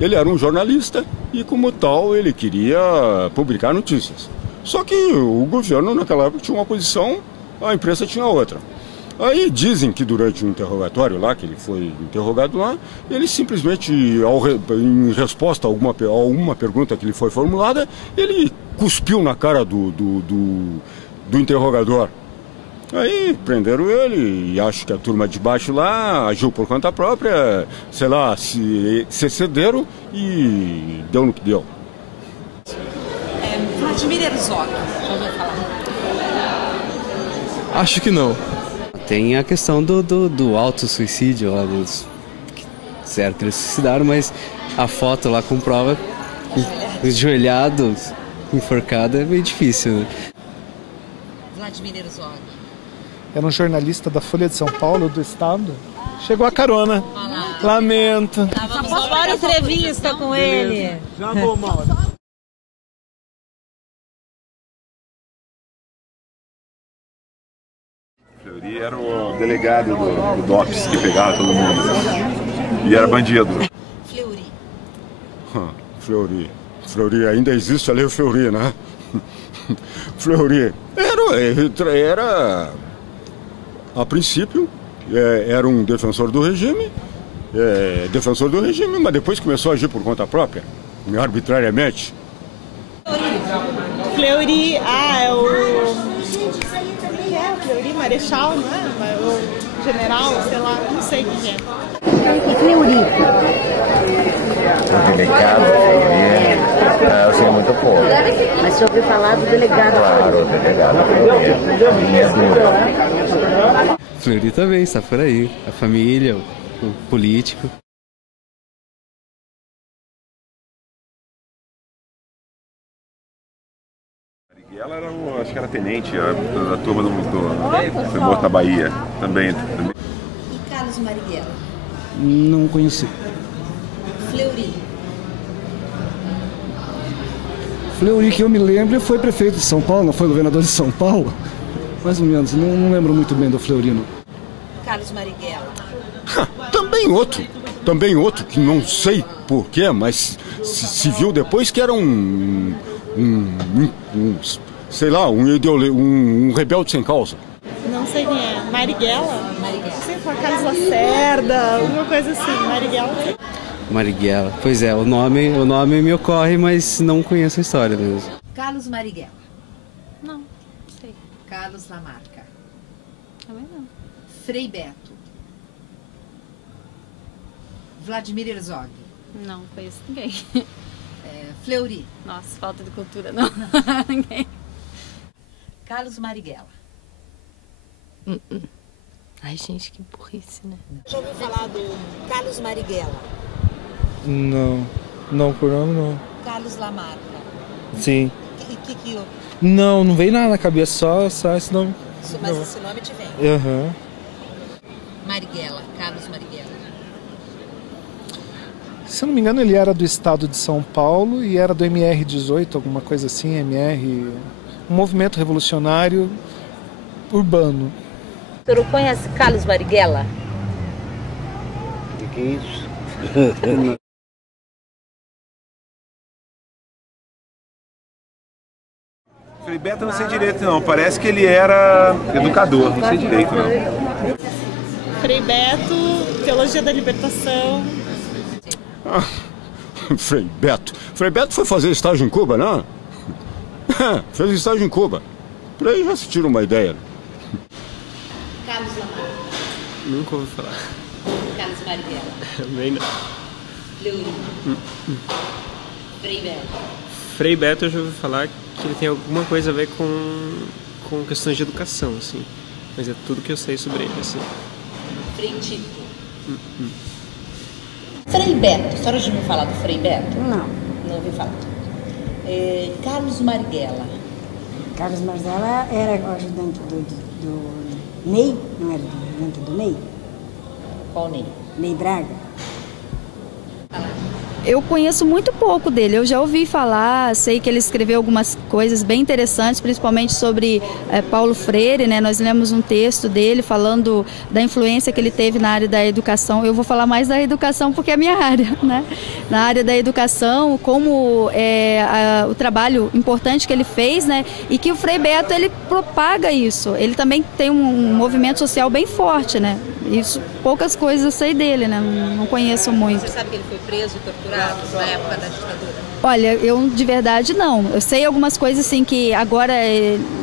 Ele era um jornalista e, como tal, ele queria publicar notícias. Só que o governo, naquela época, tinha uma posição, a imprensa tinha outra. Aí dizem que durante um interrogatório lá, que ele foi interrogado lá, ele simplesmente, em resposta a alguma pergunta que lhe foi formulada, ele cuspiu na cara do interrogador. Aí prenderam ele e acho que a turma de baixo lá agiu por conta própria, sei lá, se excederam e deu no que deu. Vladimir Herzog, já ouviu falar? Acho que não. Tem a questão do auto-suicídio lá, certo que eles se suicidaram, mas a foto lá comprova ajoelhado, enforcado, é meio difícil, né? Vladimir Herzog. Era um jornalista da Folha de São Paulo, do Estado. Chegou a carona. Lamento. Já posso dar entrevista com ele. Já vou, Mauro. Fleury era o delegado do DOPS que pegava todo mundo. E era bandido. Fleury. Fleury, ainda existe a lei Fleury, né? Fleury era a princípio, era um defensor do regime, mas depois começou a agir por conta própria, arbitrariamente. Fleury, é o... Fleury Marechal, não é? O general, sei lá, não sei o que é. Fleury. O delegado, eu sei muito pouco. Mas você ouviu falar do delegado? Claro, o delegado. Fleury também está por aí. A família, o político. Ela era, acho que era tenente da turma do foi morto na Bahia também. E Carlos Marighella? Não conheci. Fleury? Fleury, que eu me lembro, foi prefeito de São Paulo, não foi governador de São Paulo? Mais ou menos, não lembro muito bem do Fleury, não. Carlos Marighella? Também outro, que não sei porquê, mas se viu depois que era sei lá, um rebelde sem causa. Não sei quem é. Marighella? Não sei, foi Carlos Lacerda, alguma coisa assim. Marighella. Marighella. Pois é, o nome me ocorre, mas não conheço a história mesmo. Carlos Marighella? Não sei. Carlos Lamarca? Também não. Frei Beto? Vladimir Herzog? Não conheço ninguém. Fleury? Nossa, falta de cultura, não. Ninguém. Carlos Marighella? Ai, gente, que burrice, né? Já ouviu falar do Carlos Marighella? Não, por nome não. Carlos Lamarca? Sim. Que Não veio nada na cabeça, só esse nome. Mas esse nome te vem? Aham. Marighella, Carlos Marighella. Se eu não me engano, ele era do Estado de São Paulo e era do MR-18, alguma coisa assim, MR... Um movimento revolucionário urbano. O senhor conhece Carlos Marighella? O que é isso? Frei Beto não sei direito não, parece que ele era educador, não sei direito não. Frei Beto, Teologia da Libertação. Frei Beto foi fazer estágio em Cuba, não? Fez estágio em Cuba. Por aí já se tira uma ideia. Carlos Lamarca? Nunca ouvi falar. Carlos Marighella? Também não. Fleury? Frei Beto? Frei Beto eu já ouvi falar que ele tem alguma coisa a ver com questões de educação, assim. Mas é tudo que eu sei sobre ele, assim. Frei Tito? Frei Beto, a senhora já ouviu falar do Frei Beto? Não. Não ouviu falar. Carlos Marighella? Carlos Marighella era ajudante do Ney, não era ajudante do Ney? Qual Ney? Ney Braga. Eu conheço muito pouco dele, eu já ouvi falar, sei que ele escreveu algumas coisas bem interessantes, principalmente sobre Paulo Freire, né? Nós lemos um texto dele falando da influência que ele teve na área da educação. Eu vou falar mais da educação porque é a minha área, né? Na área da educação, como o trabalho importante que ele fez, né? E que o Frei Beto, ele propaga isso. Ele também tem um movimento social bem forte, né? Isso, poucas coisas eu sei dele, né? Não conheço muito. Você sabe que ele foi preso e torturado na época da ditadura? Olha, eu de verdade não. Eu sei algumas coisas assim que agora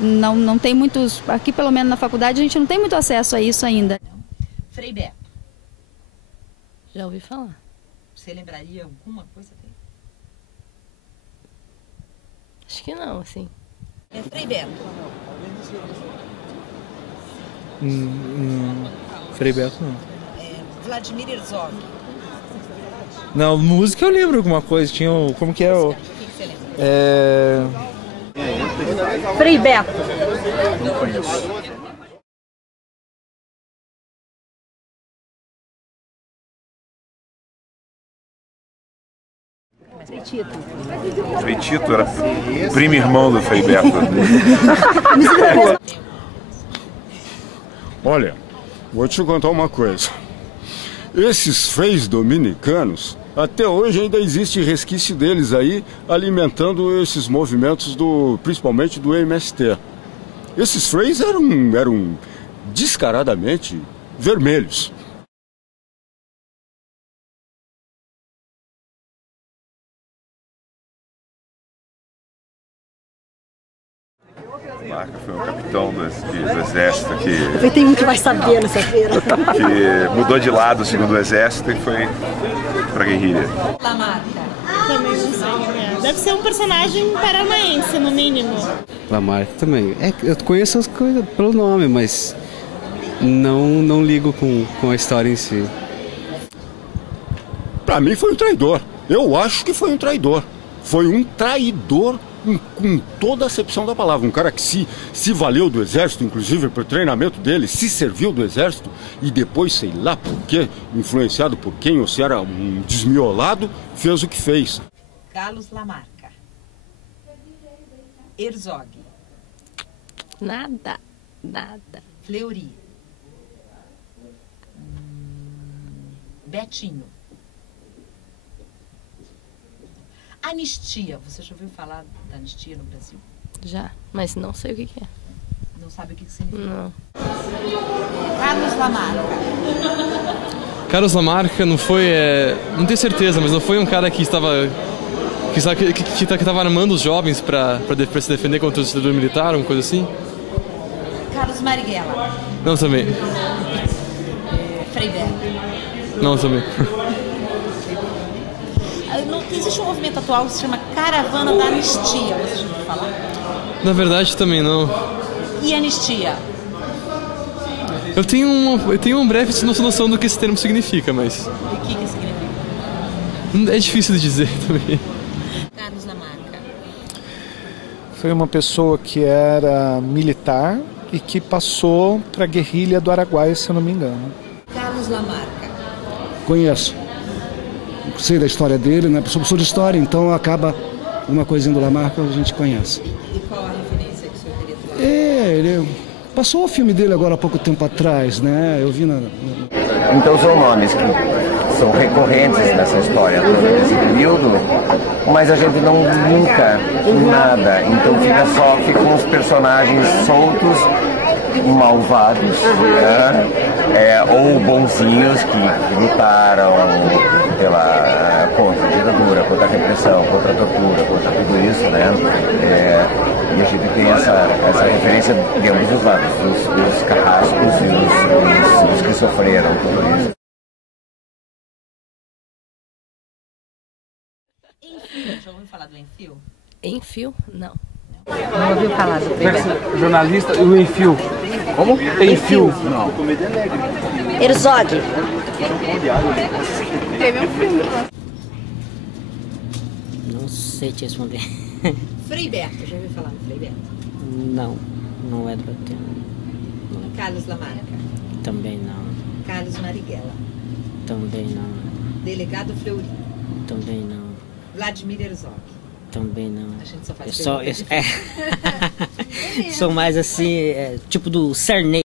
não tem muitos... Aqui pelo menos na faculdade a gente não tem muito acesso a isso ainda. Frei Beto. Já ouvi falar. Você lembraria alguma coisa dele? Acho que não, assim. Frei Beto. Frei Beto não. Vladimir Herzog. Não, música eu lembro alguma coisa. Tinha o... Como que é o... Frei Beto. Não conheço. Frei Tito era primo irmão do Frei Beto. Olha, vou te contar uma coisa. Esses freis dominicanos, até hoje ainda existe resquício deles aí, alimentando esses movimentos, principalmente do MST. Esses freis eram descaradamente vermelhos. Marca foi um capitão do exército Foi tem um que vai saber nessa feira. que mudou de lado segundo o exército e foi pra guerrilha. Lamarca. Também não sei. Deve ser um personagem paranaense, no mínimo. Lamarca também. Eu conheço as coisas pelo nome, mas não ligo com a história em si. Pra mim foi um traidor. Eu acho que foi um traidor. Foi um traidor com toda a acepção da palavra. Um cara que se valeu do exército, inclusive para o treinamento dele, se serviu do exército e depois, sei lá por quê, influenciado por quem, ou se era um desmiolado, fez o que fez. Carlos Lamarca. Herzog. Nada. Fleury. Betinho. Anistia. Você já ouviu falar da anistia no Brasil? Já, mas não sei o que é. Não sabe o que significa? Não. Carlos Lamarca. Carlos Lamarca não foi... não tenho certeza, mas não foi um cara que estava armando os jovens para se defender contra o ditador militar, alguma coisa assim? Carlos Marighella. Não, também. Frei Beto. Não, também. Existe um movimento atual que se chama Caravana da Anistia. Você já ouviu falar? Na verdade, também não. E anistia? Eu tenho uma breve noção do que esse termo significa, mas... O que significa? É difícil de dizer também. Carlos Lamarca. Foi uma pessoa que era militar e que passou para a guerrilha do Araguaia, se eu não me engano. Carlos Lamarca. Conheço. Sei da história dele, né? Sou professor de história, então acaba uma coisinha do Lamarca a gente conhece. E qual a referência que o senhor teria? Ele passou o filme dele agora há pouco tempo atrás, né? Eu vi Então são nomes que são recorrentes nessa história toda desse período, mas a gente nunca nada, então ficam os personagens soltos, malvados, né? Ou bonzinhos que lutaram contra a ditadura, contra a repressão, contra a tortura, contra tudo isso, né? E a gente tem essa referência de ambos os lados, os carrascos e os que sofreram tudo isso. Enfio, já ouviu falar do Enfio? Enfio? Não. Não ouviu falar do Enfio? Jornalista e o Enfio. Como? Enfio. Não. Herzog. Teve um filme. Não sei te responder. Frei Beto, já ouviu falar do Frei Beto? Não é do meu tempo. Carlos Lamarca. Também não. Carlos Marighella. Também não. Delegado Fleury. Também não. Vladimir Herzog. Também não. A gente só faz Sou mais assim, tipo do Sarney.